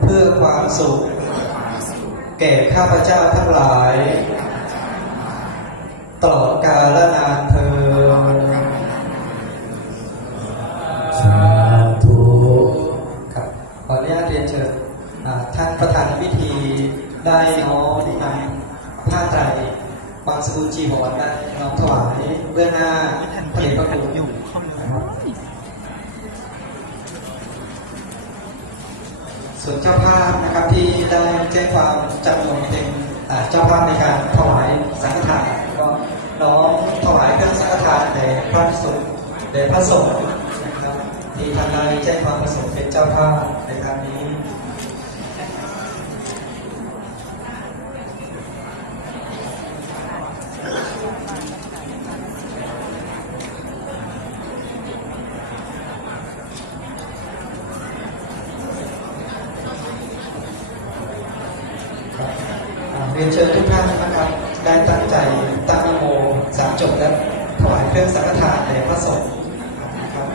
เพื่อความสุข แก่ข้าพเจ้าทั้งหลาย ตลอดกาลนานเธอสาธุครับขออนุญาตเรียนเชิญอ่าท่านประธานพิธีได้น้อมนำผ้าไตรบางสกุลจีวรได้น้อมถวายเบื้องหน้าพระเดชพระคุณอยู่ ส่วนเจ้าภาพนะครับที่ได้แจ้งความจำนวนเป็นเจ้าภาพในการถวายสังฆทานก็น้องถวายเครื่องสังฆทานแด่พระสงฆ์แด่พระสงฆ์นะครับที่ท่านได้แจ้งความประสงค์เป็นเจ้าภาพในครั้งนี้ ครับอ่าเรียนเชิญทุกท่านนะครับได้ตั้งใจตั้งนโมสามจบและถวายเครื่องสังฆทานแด่พระสงฆ์นะครับ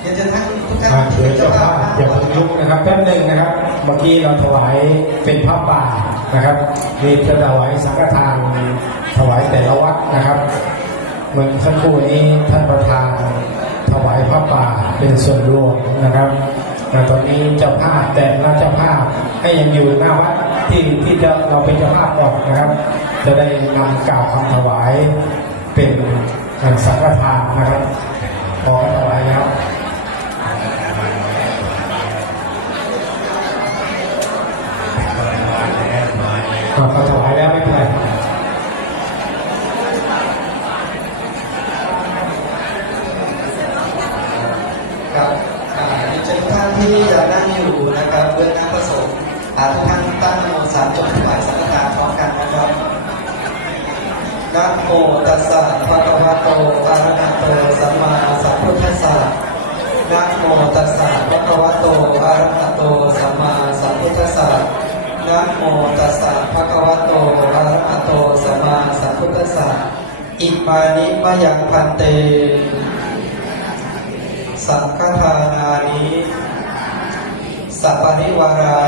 เรียนเชิญท่านทุกท่านอ่าที่เป็นเจ้าภาพอย่าเพิ่งลุกนะครับแป๊บหนึ่งนะครับ เมื่อกี้เราถวายเป็นผ้าป่านะครับมีจะถวายสังฆทานถวายแต่ละวัดนะครับเมื่อสักครู่นี้ท่านประธานถวายผ้าป่าเป็นส่วนรวมนะครับ ต่ตอนนี้เจ้าภาพแต่ละเจ้าภาพให้ยังอยู่หน้าวัดที่ที่จะเราเป็นเจ้าภาพก่อนนะครับ จะได้นำกล่าวคำถวายเป็นสังฆทานนะครับขอถวายแล้วก็เขาถวายแล้วไม่เป็นไรครับ ที่จะนั่งอยู่นะครับเบื้องหน้าพระสงฆ์อาทุกท่านตั้งโมสามจบถวายสังฆทานพร้อมกันนะครับนะโมตัสสะภะคะวะโตอะระหะโตสัมมาสัมพุทธัสสะนะโมตัสสะภะคะวะโตอะระหะโตสัมมาสัมพุทธัสสะนะโมตัสสะภะคะวะโตอะระหะโตสัมมาสัมพุทธัสสะอิมานิมะยังพันเต สังฆทานานิ สัปปริวารา